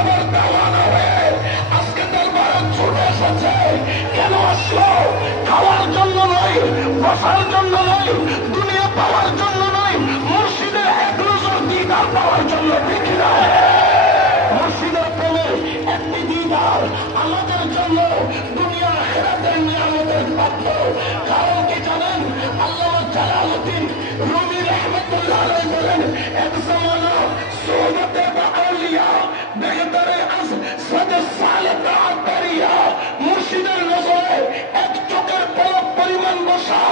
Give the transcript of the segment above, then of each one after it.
নবর দেওয়ানা হয়ে আজকে দরবারে ছুটে এসেছে। কেন আসলো? খাওয়ার জন্য নয়, বসার জন্য নয়, দুনিয়া পাওয়ার জন্য নয়, মুর্শিদের এক নজর দিদার পাওয়ার জন্য। ঠিক না? মুর্শিদের প্রেমে একটি দিদার আমাদের জন্য দুনিয়ার আখিরাতের নিয়ামতের পাত্র। কারণ কি জানেন? আল্লামা জালালউদ্দিন রুমি রহমতুল্লাহ আলাইহি বলেন, এক জামানা সোহবতে বাউলিয়া বেহতরে আজ সদ সালে তাআরিয়া। মুর্শিদের নজরে এক চোখের পলক পরিমাণ বসা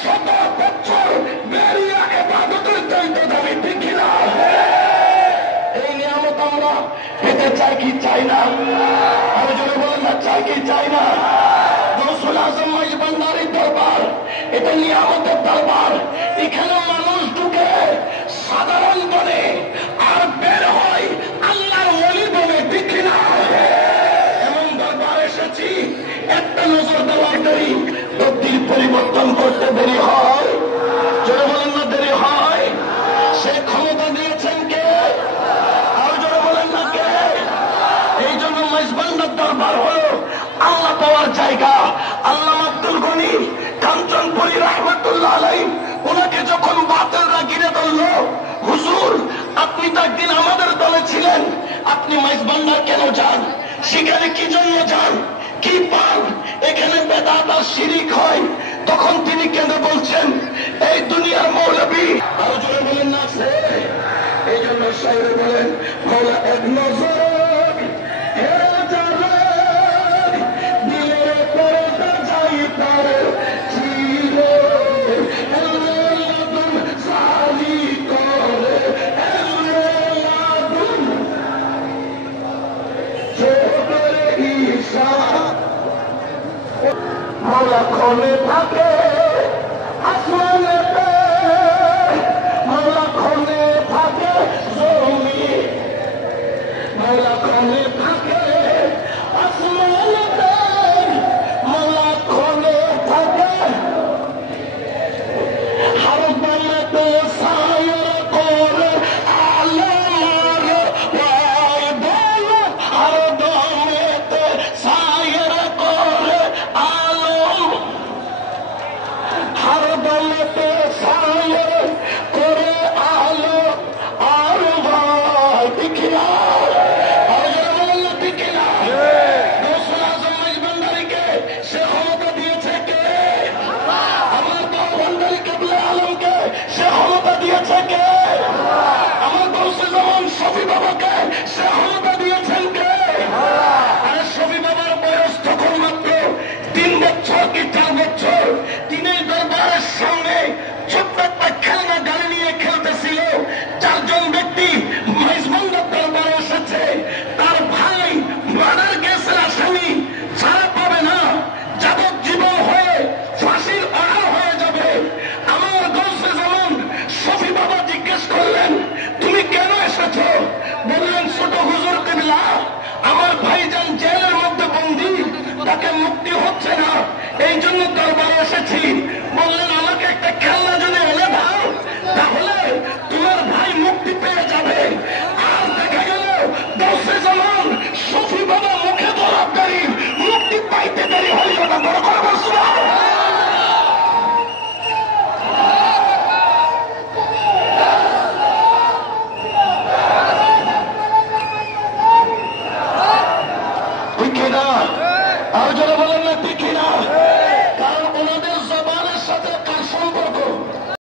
১৭ বছর বেরিয়া ইবাদতের চাইতে দামি। ঠিক না? এই নিয়ামত আমরা পেতে চাই কি চাই না? আমি যদি বলেন না, চাই কি চাই না? গৌসুল আজম মাইজভান্ডারীর দরবার এটা নিয়ামতের দরবার। এখানে মানুষ ঢুকে সাধারণ বনে আর বের হয় আল্লাহর ওলি বনে। ঠিক না? এমন দরবার এসেছি, একটা নজর দেওয়ার দেরি বুদ্ধির পরিবর্তন করতে দেরি হয়। যদি বলেন না দেরি হয়? সে ক্ষমতা দিয়েছেন কে? আর যদি বলেন না কে? এই জন্য মাইজভান্ডার দরবার হলো আল্লাহ পাওয়ার জায়গা। আল্লামা আব্দুল গনি কাঞ্চনপুরী রহমতুল্লাহ আলাইহি ওনাকে যখন বাতিলরা ঘিরে ধরল, হুজুর আপনি তো একদিন আমাদের দলে ছিলেন, আপনি মাইজভান্ডার কেন যান? সেখানে কি জন্য যান? কি পান? এখানে বেদাত আর শিরিক হয়। তখন তিনি কেন বলছেন, এই দুনিয়ার মৌলবী। আরো জোরে বলেন না সে? এই জন্য সাহেব বলেন, মৌলা এক নজর মৌলা ক্ষণে থাকে আসমানেতে, মৌলা ক্ষণে থাকে জমি, মৌলা ক্ষণে